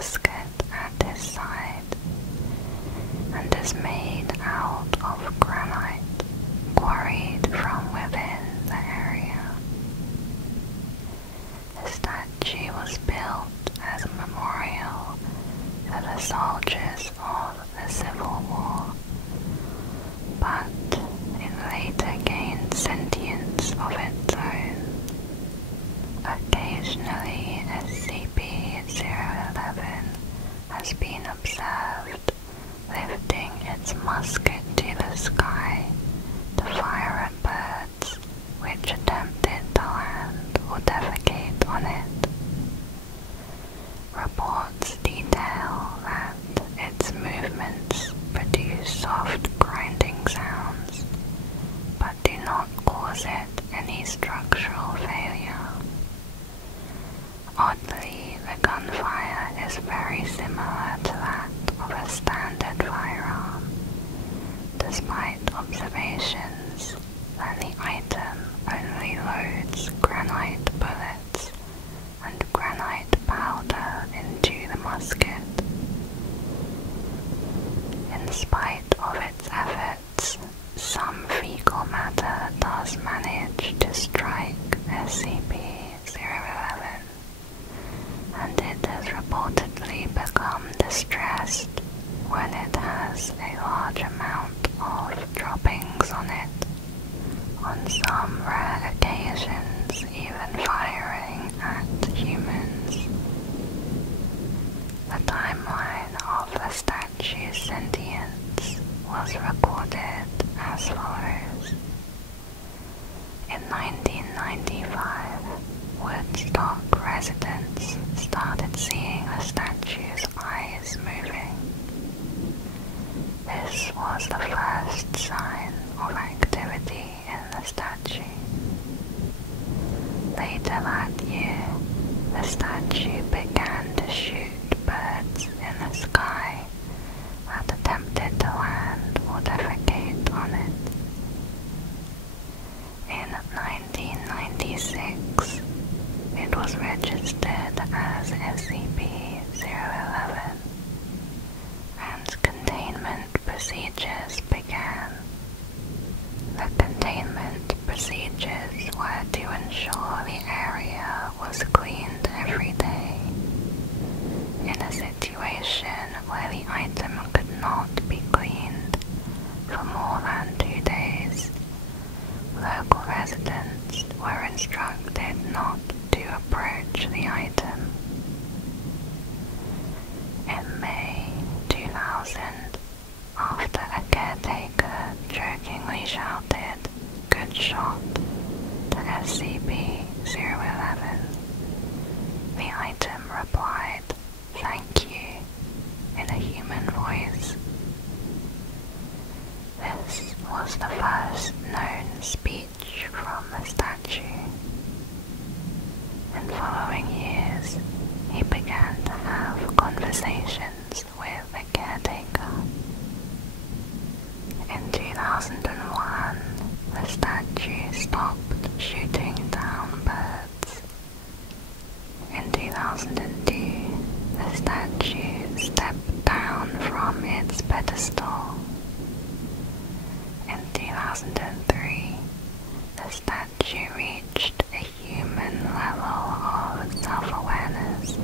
musket at his side and is made out of granite quarried from within the area. The statue was built as a memorial to the soldiers of the Civil War, but it later gained sentience of its own. Occasionally, SCP-011 has been observed lifting its musket to the sky to fire at birds which attempted to land or defecate on it. Reports detail that its movements produce soft grinding sounds, but do not cause it any structural failure. Oddly, the gunfire is very similar to that of a standard firearm, despite observations that the item only loads granite bullets and granite powder into the musket. In spite of its efforts, some fecal matter does manage to strike SCP-011, and it has reportedly become distressed when it has a large amount of droppings on it, on some rare occasions even firing at humans. The timeline of the statue's sentience was recorded as follows. In 1995, Woodstock residents started seeing the statue's eyes moving. This was the first sign of activity in the statue. Later that year, the statue began to shoot birds in the sky that attempted to land or defecate on it. In 1996, it was registered as SCP-011, and containment procedures began. The containment procedures were to ensure the area was cleaned every day. In a situation where the item could not be cleaned for more than 2 days, local residents were instructed not to approach the item. In May 2000, after a caretaker jokingly shouted, "Good shot," to SCP-011, the item replied, "Thank you," in a human voice. This was the first known speech from the statue. In following years, he began to have conversations with the caretaker. In 2001, the statue stopped shooting down birds. In 2002, the statue stepped down from its pedestal. In 2003, the statue reached a human level of self-awareness.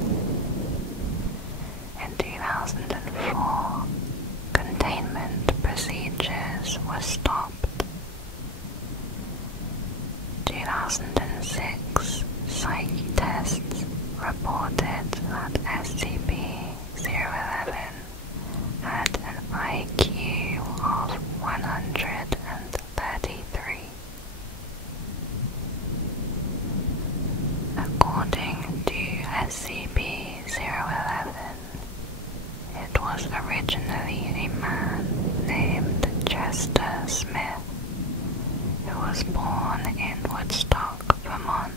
In 2004, containment procedures were stopped. 2006, psych tests reported that SCP-011 had an IQ of 133. According to SCP-011, it was originally a man named Chester Smith, who was born in Woodstock, Vermont.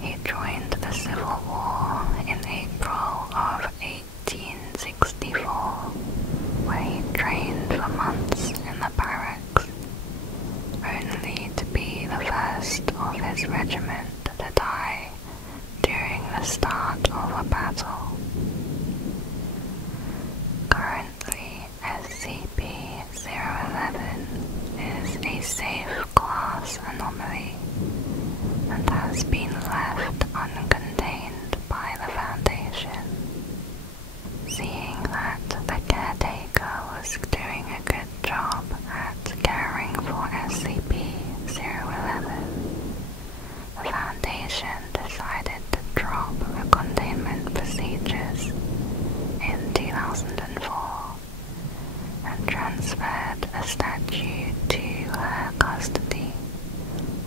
He joined the Civil War in April of 1864, where he trained for months in the barracks, only to be the first of his regiment to die during the the start of a battle. Currently, SCP-011 is a safe class anomaly and has been left uncontained by the Foundation. Seeing that the caretaker was doing a good job at caring for SCP-011, the Foundation decided to drop the containment procedures in 2004 and transferred the statue to her custody,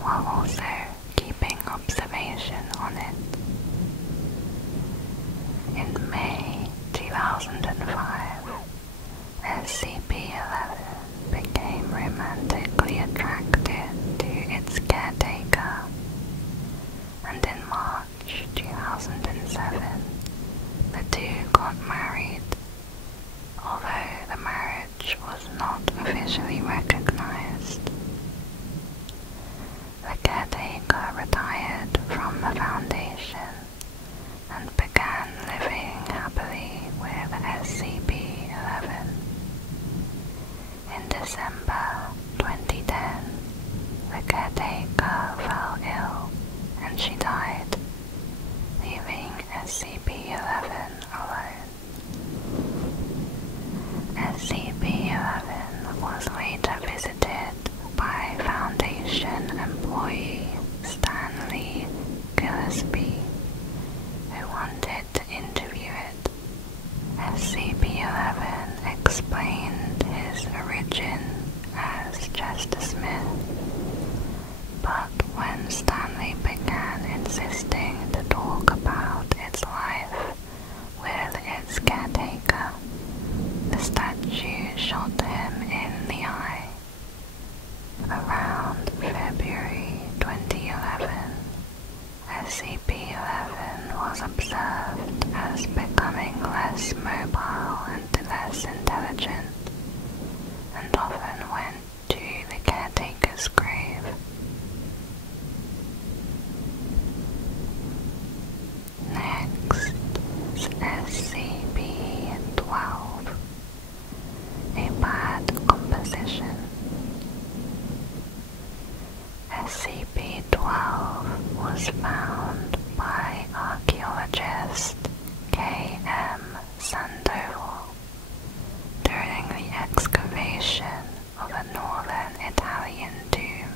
while also keeping observation on it. In May 2005, SCP-11 became romantically attracted to its caretaker, and in March 2007, the two got married, although the marriage was not officially recognized. The caretaker retired from the Foundation and began living happily with SCP-11. In December 2010, the caretaker fell ill and she died, leaving SCP-11 alone. SCP-11 was later visited by Foundation employee Stanley Gillespie, who wanted to interview it. SCP-11 explained his origin as Chester Smith, but when Stanley began insisting to talk about its life with its caretaker, the statue shot him in the eye. Around February 2011, SCP-11 was observed as becoming less mobile and less intelligent, and often went to the caretaker's grave. Next is SCP-12, a bad composition. SCP-12 was found by archaeologist K.M. Sandoval during the excavation of a northern Italian tomb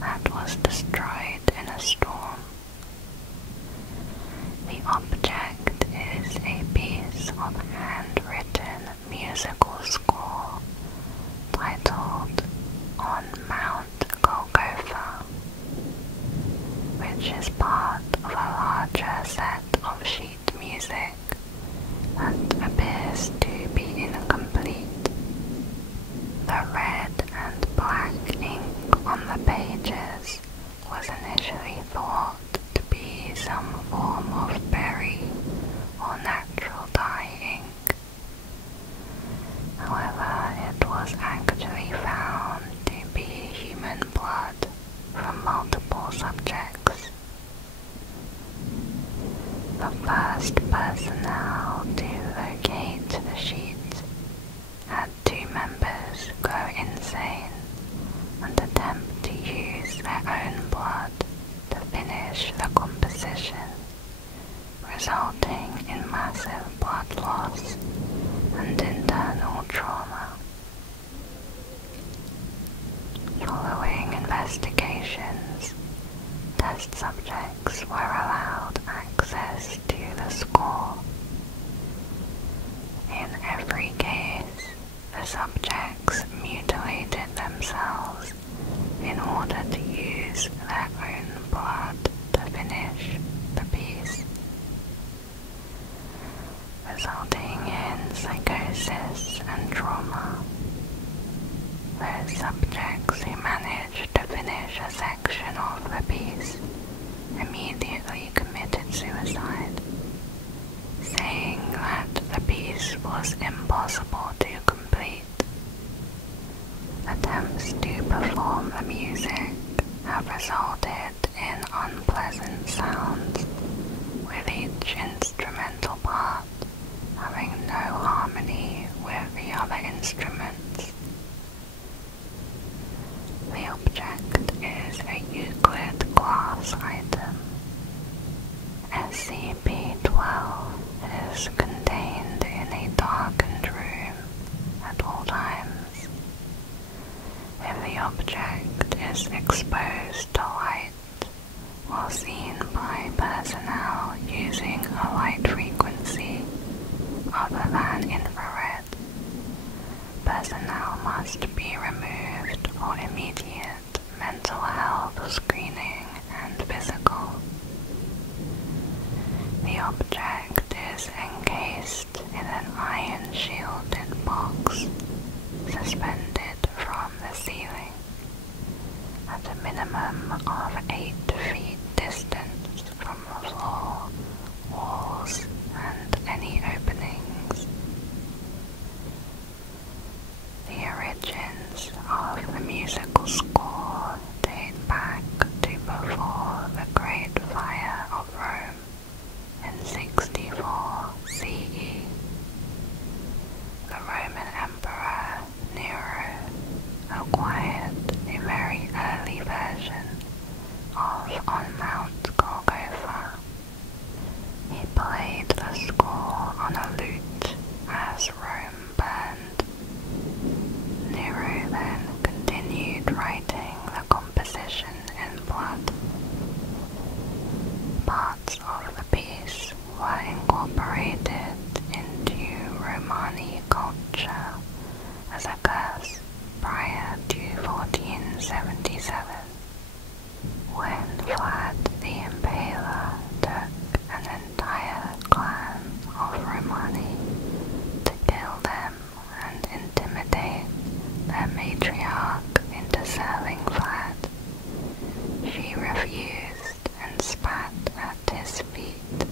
that was destroyed in a storm. The object is a piece of handwritten musical score titled On Mount Golgotha, which is part of a larger set of sheet music that appears to be incomplete. The red and black ink on the pages was initially thought to be some form of berry or natural dye ink. However, it was actually found to be human blood from multiple subjects. The first personnel to locate the sheet had two members go insane and attempt to use their own blood to finish the composition, resulting in massive blood loss and internal trauma. Following investigations, test subjects were allowed access to the score. In every case, the subjects mutilated themselves in order to use their own blood to finish the piece, resulting in psychosis and trauma. Those subjects who managed to finish a section of the piece immediately committed suicide, saying that the piece was impossible to complete. Attempts to perform the music have resulted in unpleasant sounds, with well is contained in a darkened room at all times. If the object is exposed to light or seen by personnel using a light frequency other than infrared, personnel must be removed for immediate mental health screening and physical. The object is encased in an iron-shielded box suspended from the ceiling at a minimum of 8 feet distance from the floor, walls, and any openings. The origins of the musical score date back to before the Great Fire of Rome in 64 CE. The Roman Emperor Nero acquired a very early version of On Mount Golgotha. He played the score on a lute as Rome burned. Nero then continued writing the composition in blood. Parts of the piece were incorporated into Romani culture as a curse prior to 1477, when Vlad the Impaler took an entire clan of Romani to kill them and intimidate their matriarch into serving Vlad. She refused and spat at his feet.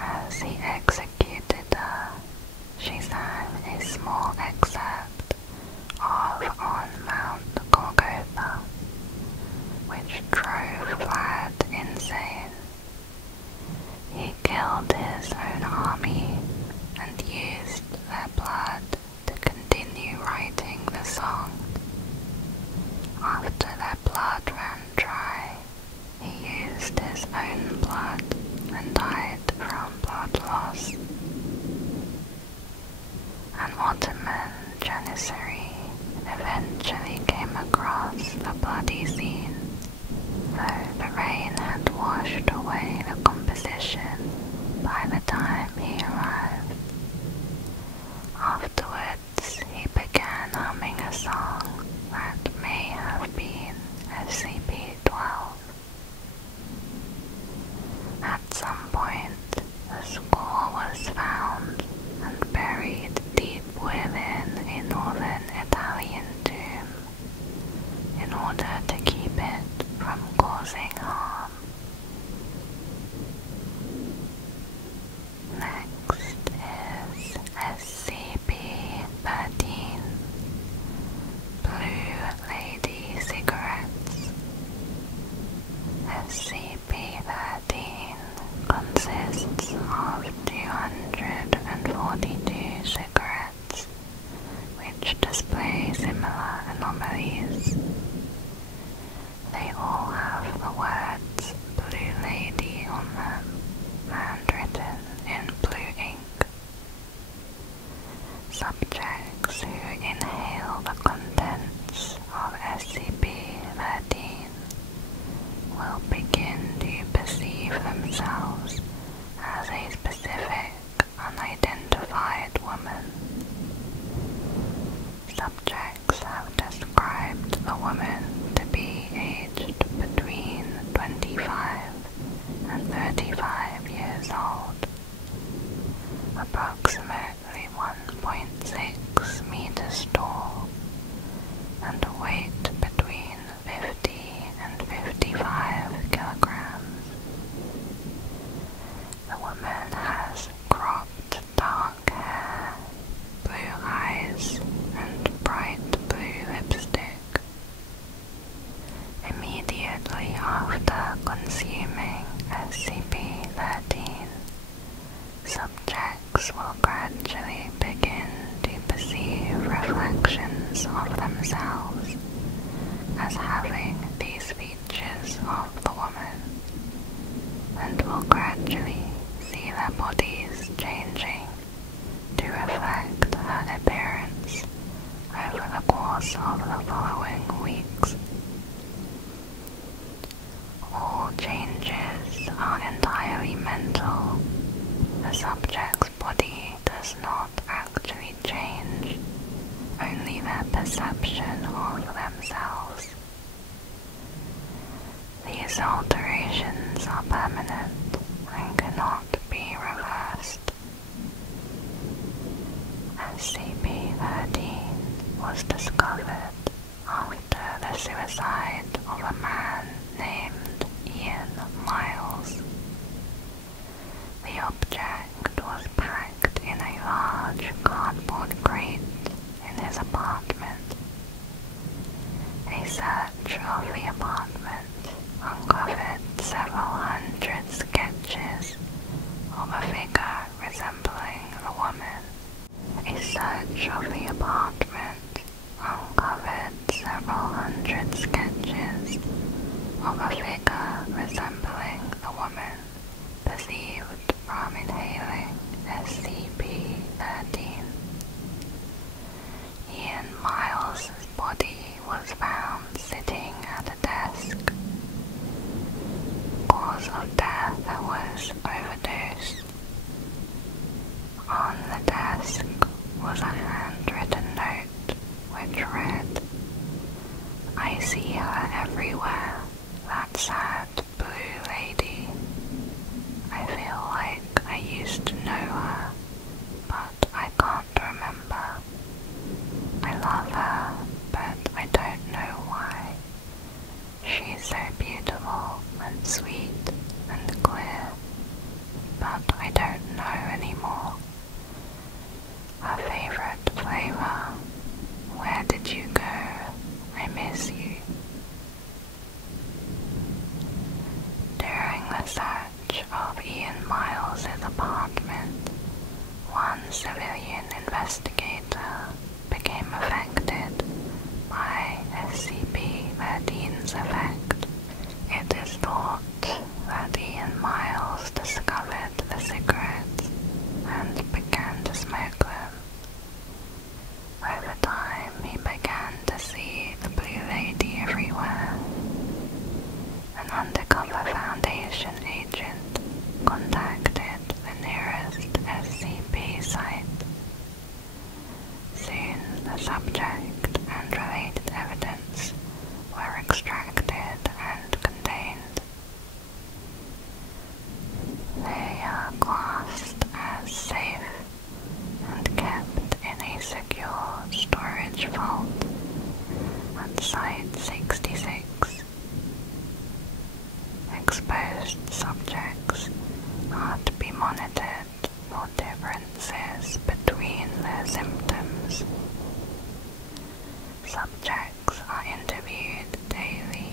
As he executed her, she sang a small excerpt of On Mount Golgotha, which drove Vlad insane. He killed his own army and used their blood to continue writing the song. After their blood ran dry, he used his own blood and died from blood loss. An Ottoman janissary eventually came across the bloody scene, though the rain had washed away the composition by the time he arrived. Afterwards, he began humming a song that may have been SCP-12. At some point, the score was found and buried deep within a northern Italian tomb in order to keep it from causing harm. Next is SCP-13, Blue Lady Cigarettes. SCP-13 consists of 242 cigarettes, which display similar anomalies. They all have the words Blue Lady on them, handwritten in blue ink. Subjects who inhale the contents of SCP-13 will begin to perceive themselves as a specific, unidentified woman. Subjects have described the woman to be aged between 25 and 35 years old, approximately 1.6 meters tall, and a weight between 50 and 55 kilograms. The woman has cropped dark hair, blue eyes, and bright blue lipstick. Immediately after consuming SCP-13, subjects will gradually will gradually see their bodies changing to reflect her appearance over the course of the following weeks. All changes are entirely mental. The subject's body does not actually change, only their perception of themselves. These alterations are permanent and cannot be reversed. SCP-13 was discovered after the suicide of a man named Ian Miles. The object was packed in a large cardboard crate in his apartment. A search of the apartment uncovered several hundred sketches of a figure resembling the woman. A search of the apartment uncovered several hundred sketches of a figure resembling the woman, perceived from inhaling SCP-13. Ian Miles' body was found sitting at a desk. Cause of death was overdose. On the desk was a handwritten note which read, "I see her everywhere, that sad blue lady. I feel like I used to know her, but I can't remember. I love her, but I don't know why. She's so beautiful and sweet and clear, but I don't know anymore. Her favorite flavor. Where did you go? I miss you." During the search of Ian Miles' apartment, one civilian investigator became affected by SCP-13's effect. It is thought that Ian Miles discovered the cigarettes and began to smoke them. Over time, he began to see the blue lady everywhere. An undercover Foundation agent contacted the nearest SCP site. Soon, the subject and related evidence were extracted and contained. They are classed as safe and kept in a secure storage vault at Site 66. Exposed subjects are to be monitored for differences between their symptoms. Subjects are interviewed daily,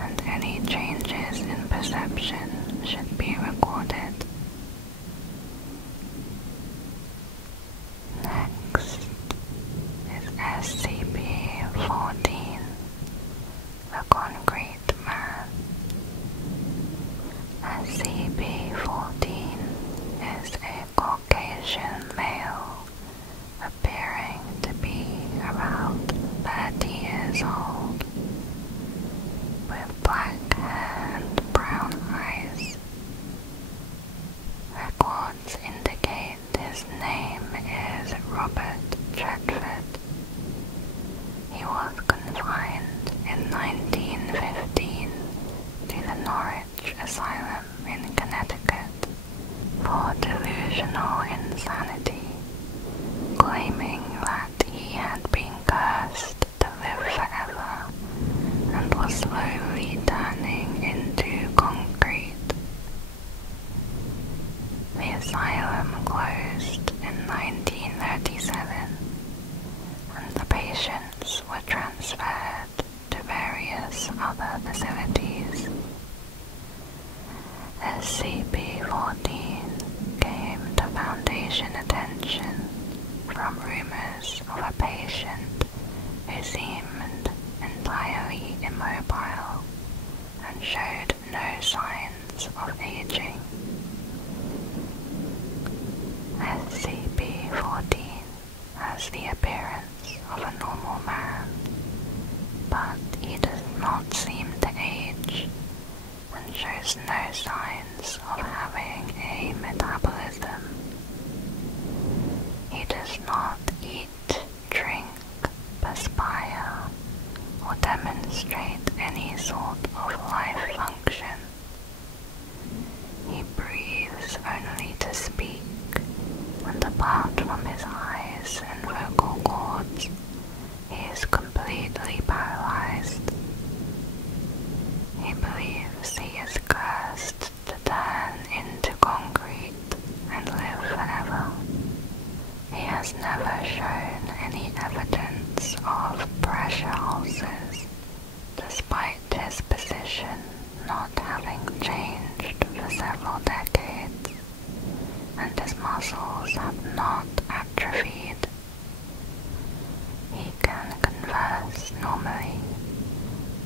and any changes in perception should be recorded. Next is SCP-14, the Concrete Man. SCP-14 is a Caucasian male, appearing to be about 30 years old, with black hair and brown eyes. Records indicate his name is Robert Tredford. He was confined in 1915 to the Norwich Asylum in Connecticut for delusional insanity, claiming that he had been cursed to live forever and was slowly turning into concrete. The asylum closed in 1937, and the patients were transferred to various other facilities. SCP-14 came to Foundation attention from rumors of a patient who seemed entirely immobile and showed no signs evidence of aging. SCP-14 has the appearance of a normal man, but he does not seem to age and shows no signs of having a metabolism. He does not eat, drink, perspire, or demonstrate any sort of life function. He breathes only to speak, and apart from his eyes and vocal cords, he is completely paralyzed. He believes he is cursed to turn into concrete and live forever. He has never shown any evidence of pressure ulcers, despite his position not having changed for several decades, and his muscles have not atrophied. He can converse normally,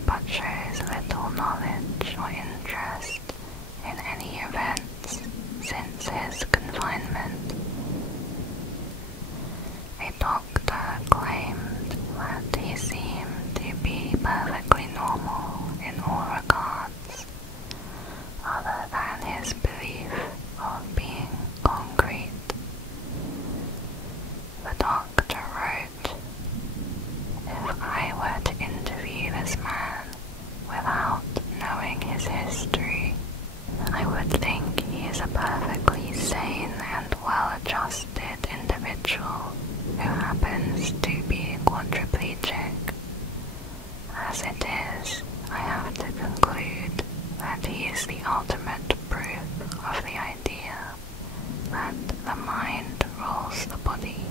but shows little knowledge or interest in any events since his confinement. A doctor claimed that he seemed to be perfectly normal in all regards, other than his belief of being concrete. The doctor wrote, "If I were to interview this man without knowing his history, I would think he is a perfectly sane and well-adjusted individual who happens to be quadriplegic. As it is, I have to conclude that he is the ultimate proof of the idea that the mind rules the body.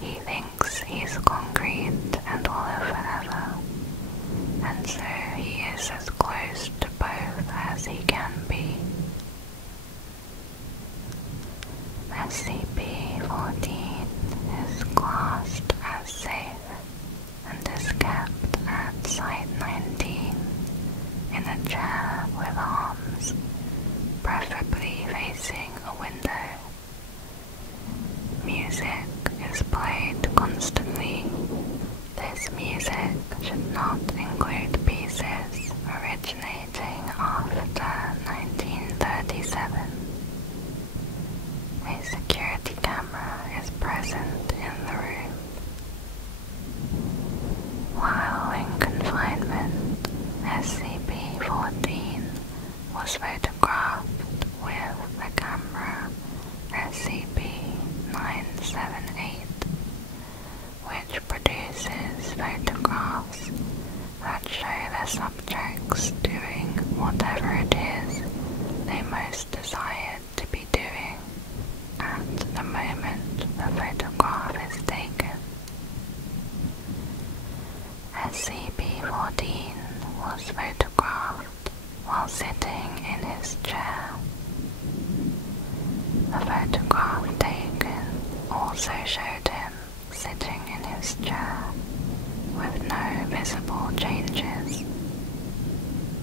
He thinks he's concrete and will live forever, and so he is as close to both as he can be." SCP-14 is classed as safe and is kept at Site-19 in a chair with arms, preferably facing a window. Music is played constantly. This music should not include pieces originating after 1937. A security camera is present in the room. While in confinement, SCP-14 was photographed with the camera SCP-978, which produces photographs that show the subjects doing whatever it is they most desired to be doing at the moment the photograph is taken. SCP-14 was photographed while sitting in his chair. The photograph taken also showed him sitting in his chair with no visible changes.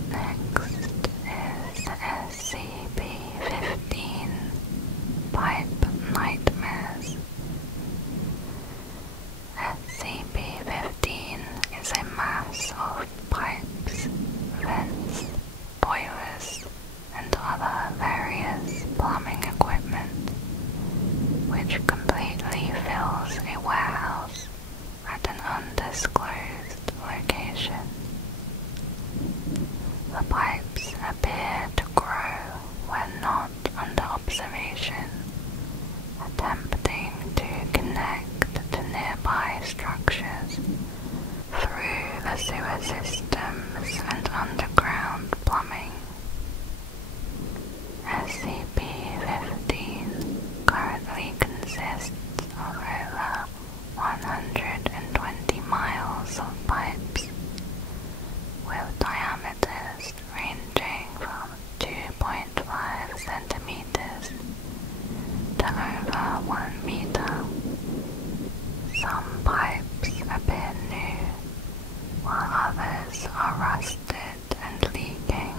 Next is SCP-15 Pipe Nightmares. SCP-15 is a mass of pipes, vents, boilers, and other various plumbing equipment, which completely fills a warehouse at an undisclosed location. The pipes appear to grow when not under observation, attempting to connect to nearby structures through the sewer systems and underground plumbing. SCP-15 currently consists of over 120 miles of pipes, with diameters ranging from 2.5 centimeters to over 1 meter. Some pipes appear new, while others are rusted and leaking.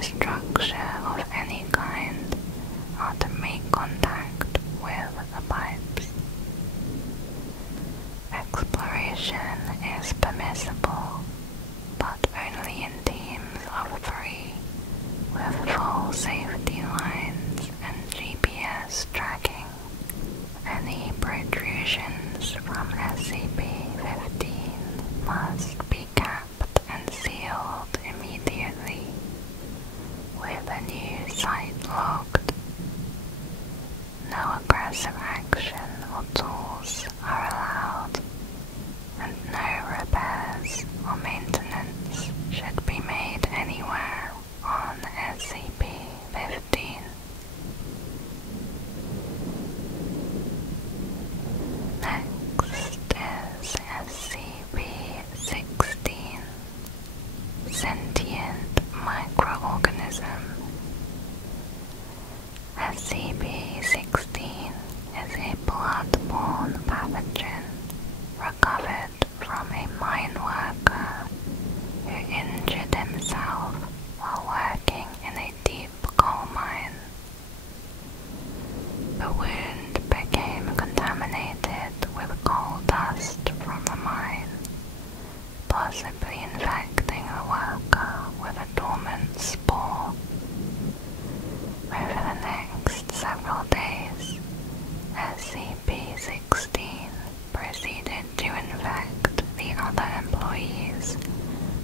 no structure of any kind are to make contact with the pipes. Exploration is permissible, but only in teams of 3 with full safety lines and GPS tracking. Any protrusions from SCP-15 must be capped and sealed immediately, with a new site logged. No aggressive action or tools are allowed, and no repairs or maintenance should be made anywhere on SCP-15. Next is SCP-16, Sentient Microorganism. SCP-16 is a blood-borne pathogen recovered from a mine worker who injured himself while working in a deep coal mine. The wound became contaminated with coal dust from the mine, possibly infecting the worker with a dormant spore. Over the next several days, SCP-16 proceeded to infect the other employees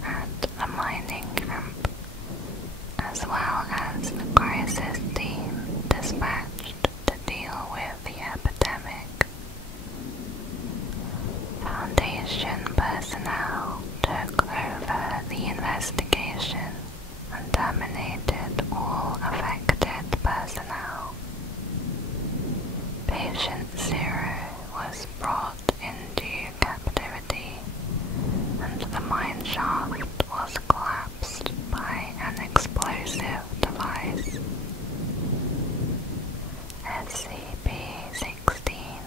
at the mining camp, as well as the crisis team dispatched to deal with the epidemic. Foundation personnel took over the investigation and terminated all affected personnel. Patient 0 was brought into captivity, and the mine shaft was collapsed by an explosive device. SCP-16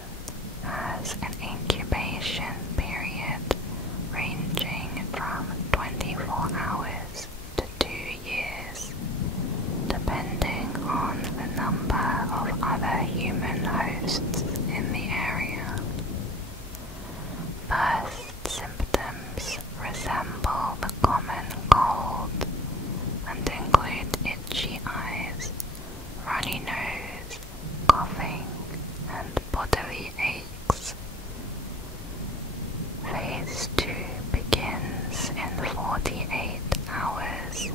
has an incubation period ranging from 24 hours to 2 years, depending on the number of other human hosts in the area. First symptoms resemble the common cold and include itchy eyes, runny nose, coughing, and bodily aches. Phase 2 begins in 48 hours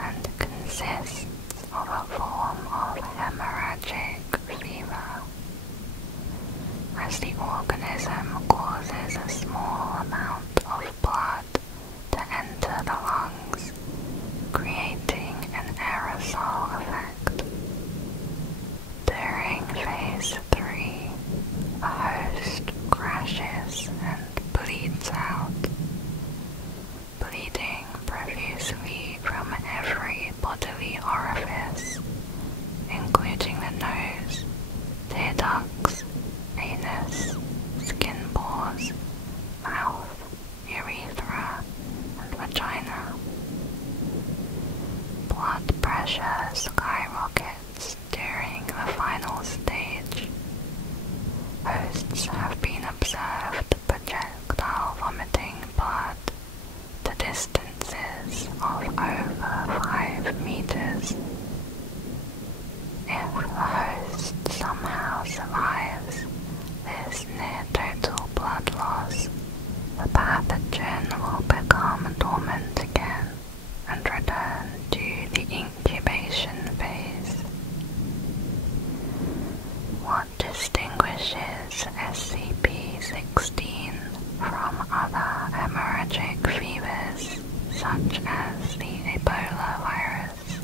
and consists of a form of hemorrhagic fever. As the organism causes a small amount of blood to enter the lungs, creating an aerosol effect. During phase 3, the host crashes and bleeds out, bleeding profusely from every bodily orifice, including the nose, tear ducts, anus, skin pores, mouth, urethra, and vagina. Blood pressure skyrockets during the final stage. Hosts have been observed projectile vomiting blood to distances of over 5 meters. If the host somehow survives this near-total blood loss, the pathogen will become dormant again and return to the incubation phase. What distinguishes SCP-16 from other hemorrhagic fevers, such as the Ebola virus,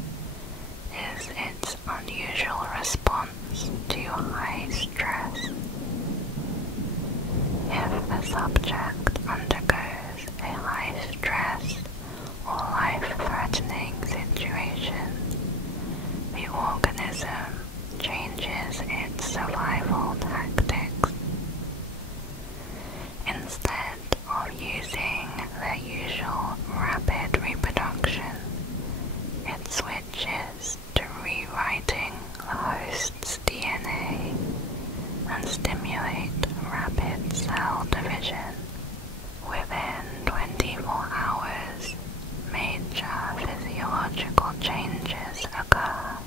physiological changes occur,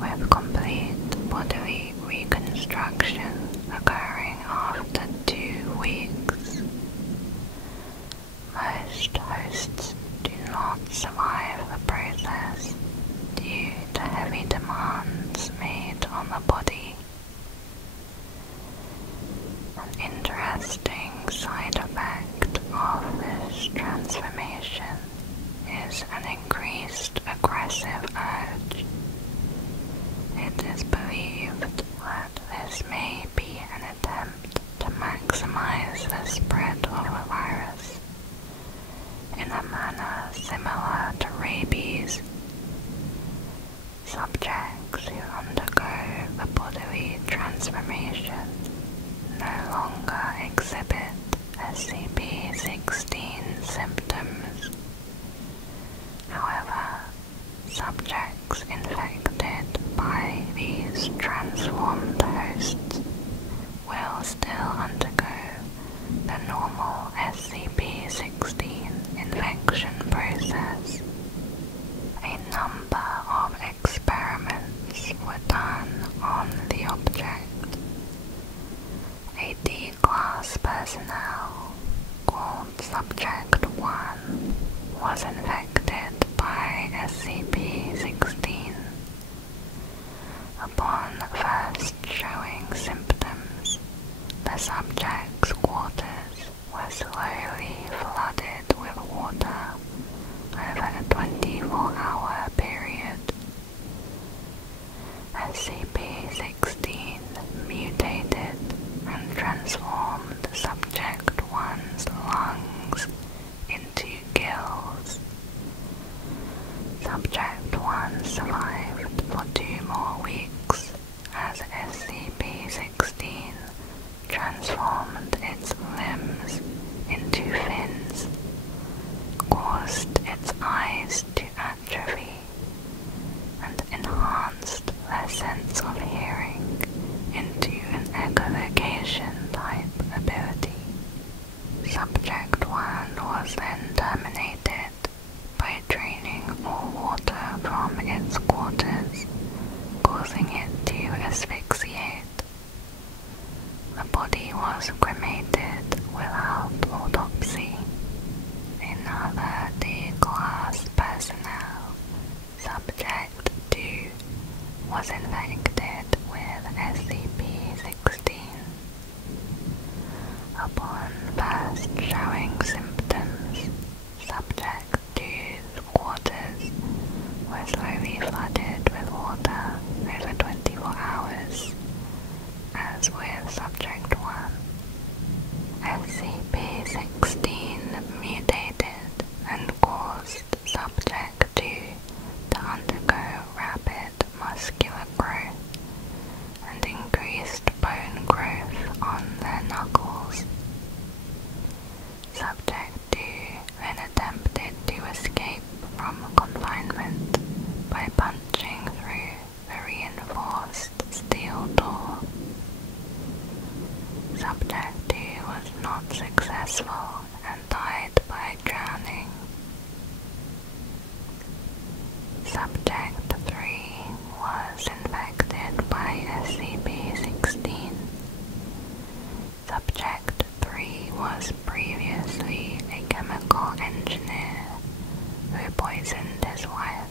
with complete bodily reconstruction occurring after 2 weeks. Most hosts do not survive the process due to heavy demands made on the body. An interesting side effect of this transformation is an increased aggressive urge. It is believed that this may be an attempt to maximize the spread of the virus in a manner similar to rabies. Subjects who undergo the bodily transformation no longer exhibit SCP-16 symptoms. However, subjects infected by these transformed hosts will still undergo the normal SCP-16 infection process. A number of experiments were done on the object. A D-Class personnel called Subject 1 was infected by SCP-16. Upon first showing symptoms, the subject's quarters were slowly flooded with water over a 24-hour period. SCP-16 mutated and transformed Subject 1's lungs into gills. Subject 1 survived for 2 more weeks as SCP-16 transformed its limbs into fins, caused its eyes to atrophy, and enhanced their sense of hearing into an echolocation type ability. Subject 1 was then terminated by draining all water from its quarters, causing it to asphyxiate. The body was cremated without autopsy. Another D-Class personnel, Subject 2, was infected with SCP-16. Upon first showing symptoms, Subject 2's quarters were slowly flooded with water over 24 hours, as with Subject 1. SCP-16 mutated and caused Subject 2 to undergo rapid muscular growth and increased bone growth on their knuckles. Subject 2 then attempted to escape from confinement by punching through the reinforced steel door. Subject 2 was not successful and died by drowning. Subject 3 was infected by SCP-16. Subject 3 was previously a chemical engineer who poisoned his wife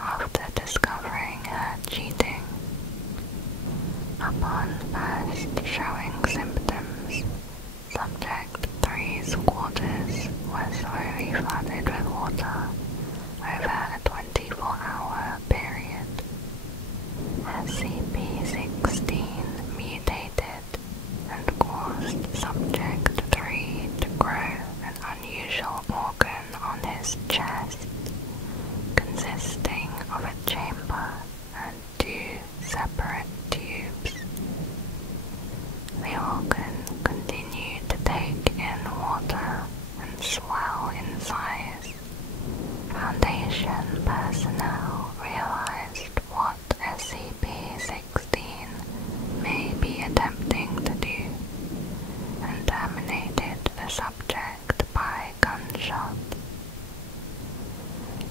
after discovering her cheating. Upon first showing symptoms, Subject 3's quarters were slowly flooded with water over a 24-hour period. SCP-16 mutated and caused Subject 3 to grow an unusual organ on his chest, consisting of a chamber and 2 separate tubes. The organ continued to take in water and swell in size. Foundation personnel realized what SCP-16 may be attempting to do and terminated the subject by gunshot.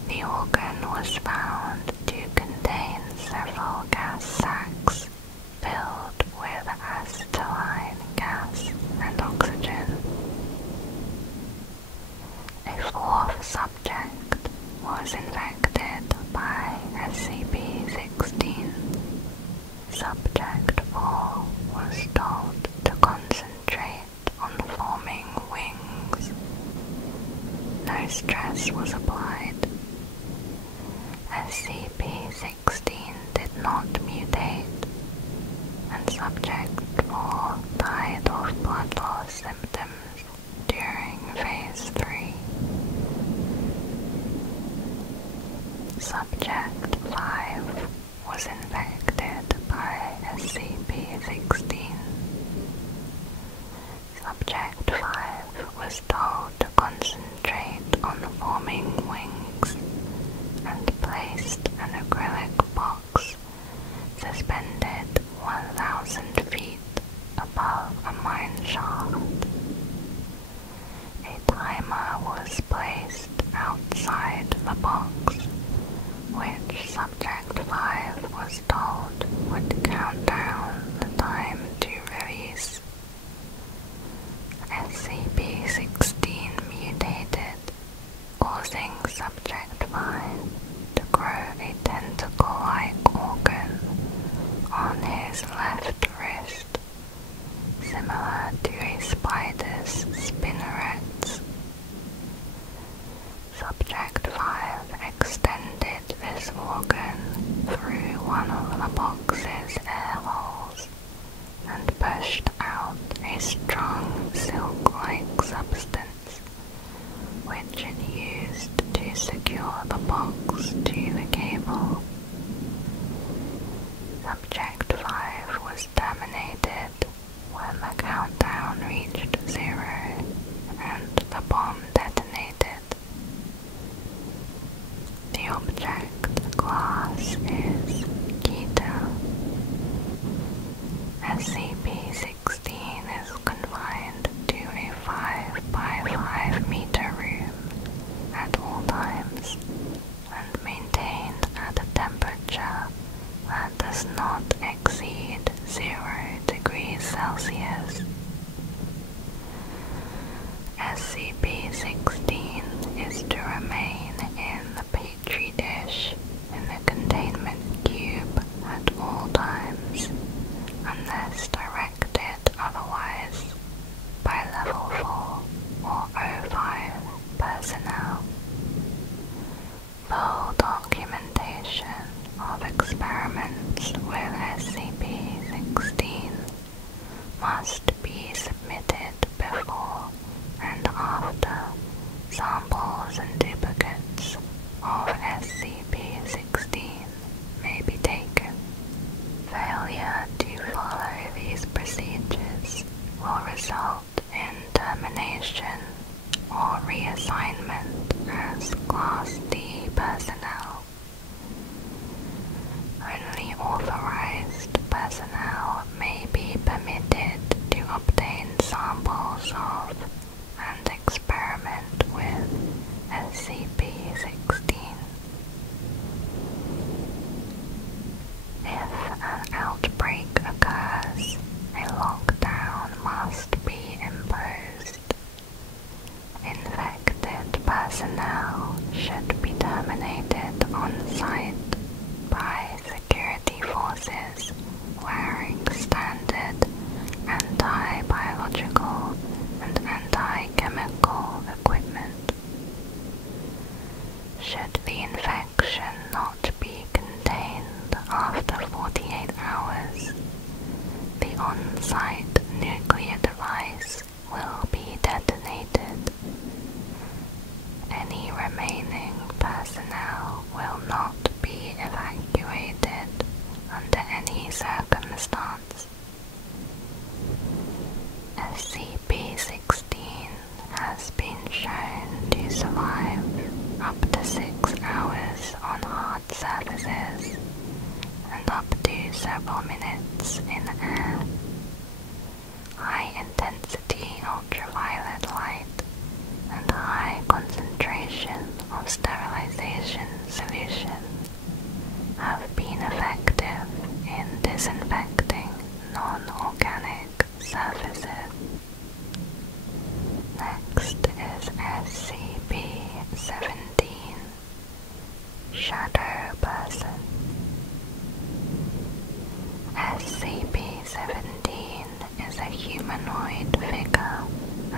The organ was found to contain several gas sacs filled with acetylene gas and oxygen. A fourth subject was infected by SCP-16. Subject 4 was told to concentrate on forming wings. No stress was applied. SCP-16 did not mutate, and Subject 4 died of blood loss symptoms during Phase 3. Subject 5 was infected by SCP-16. Subject 5 was told to concentrate on forming wings and placed an acrylic box suspended 1,000 feet above a mine shaft. A timer was placed outside the box, which Subject 5 was told would count down the time to release. SCP-16 mutated, causing Subject 5 to grow a tentacle-like organ on his left wrist, similar to a spider's spinnerets. Subject 5 extended this organ through one of the box's air holes and pushed out a strong silk-like substance, which it used to secure the box to the cable. Subject 5 was terminated when the countdown reached 0 and the bomb detonated. The object class is Keter. SCP-16 is confined to a 5 by 5 meter room at all times and maintained at a temperature that does not exceed 0 degrees Celsius. SCP-16 is to remain in the petri dish in the containment cube at all times, unless directed otherwise by Level 4 or O5 personnel. Full documentation of experiments with SCP-16 must be submitted before and after samples and duplicates of SCP-16 may be taken. Failure to follow these procedures will result in termination or reassignment as Class D personnel. Only authorized personnel may be permitted to obtain samples of and experiment with SCP-16. If an outbreak occurs, a lockdown must be imposed. Infected personnel should be terminated on site by security forces wearing standard anti-biological and anti-chemical equipment. Should the infection not be contained after 48 hours, the on-site nuclear device will be detonated. Any remaining personnel will not be evacuated under any circumstance. SCP-16 has been shown to survive up to 6 hours on hard surfaces and up to several minutes in air. High-intensity ultraviolet light and high concentration of sterilization solution shadow person. SCP-17 is a humanoid figure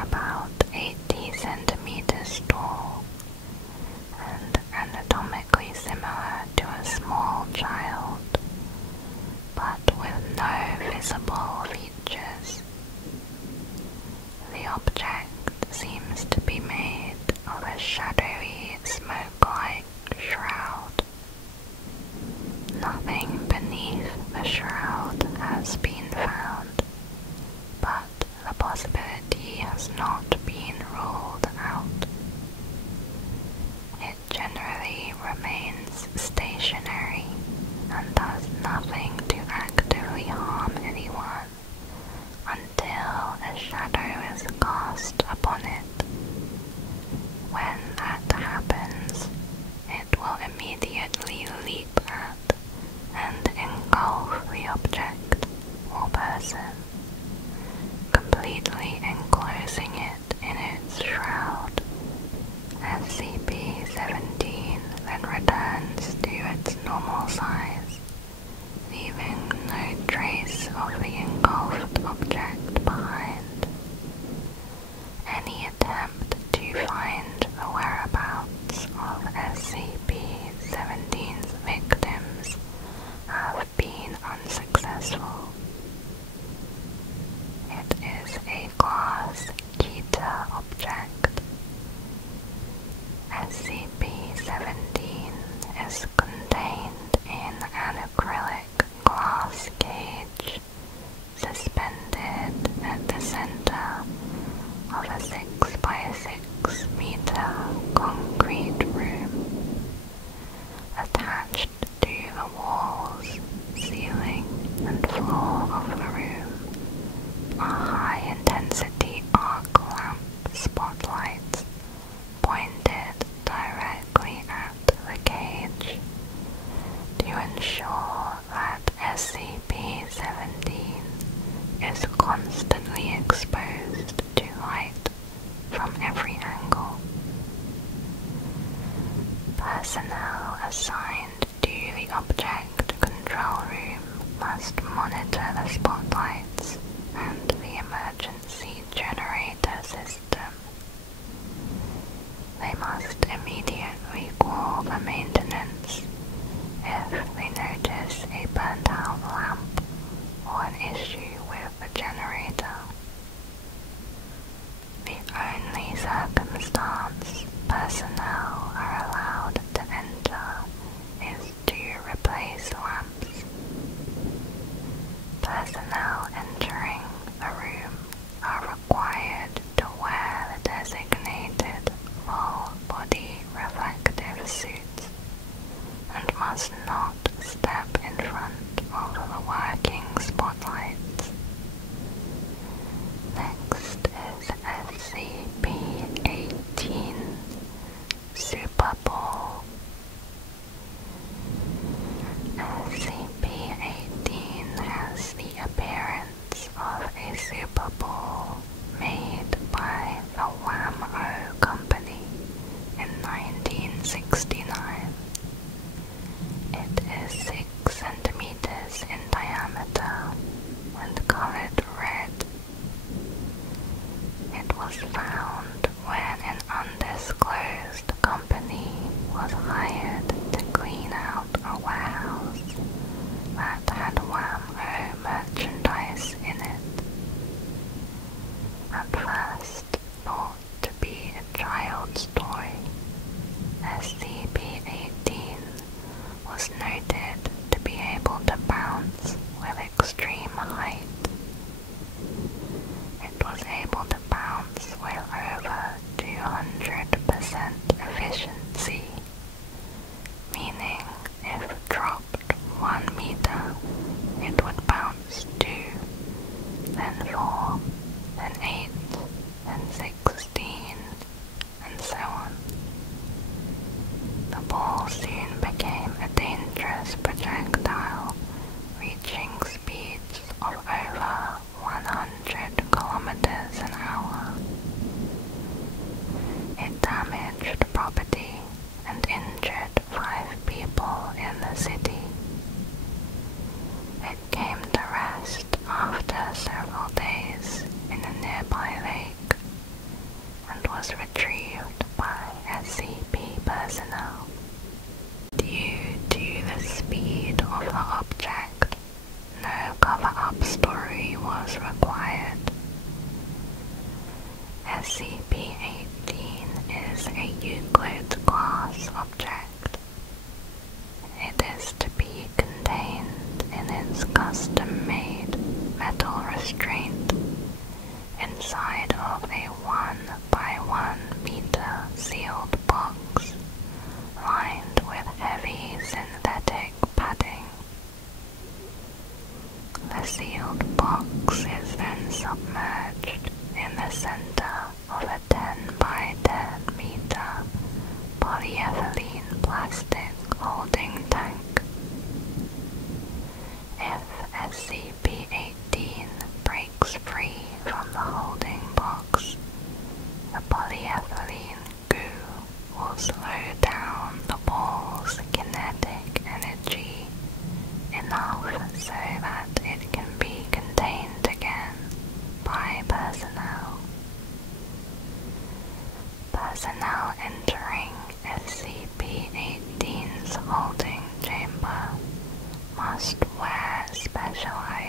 about 80 centimeters tall and anatomically similar to a small child, but with no visible features. The object seems to be made of a shadowy, smoke-like shroud. Nothing beneath the shroud has been found, but the possibility has not been ruled out. It generally remains stationary and does nothing to actively harm anyone until a shadow is cast upon it. When that happens, it will immediately leap at and engulf the object or person, completely enclosing it in its shroud. SCP-17 then returns to its normal size, leaving no trace of the engulfed object behind. Any attempt to find the whereabouts of SCP-17's victims have been unsuccessful. It is a Class Keter object. SCP-17 is contained in an acrylic glass cage suspended at the center of a 6 by 6 meter concrete room. Attached to the walls, ceiling, and floor of the room are high-intensity arc lamp spotlights pointed directly at the cage to ensure that SCP-17 is constantly exposed to light from every angle. Personnel assigned to the object control room must monitor the spotlights and the emergency generator system. They must immediately call for maintenance if they notice a burnt-out lamp or an issue with the generator. The only circumstance personnel are allowed to enter is to replace lamps. Personnel entering the room are required to wear the designated full-body reflective suits holding chamber must wear specialized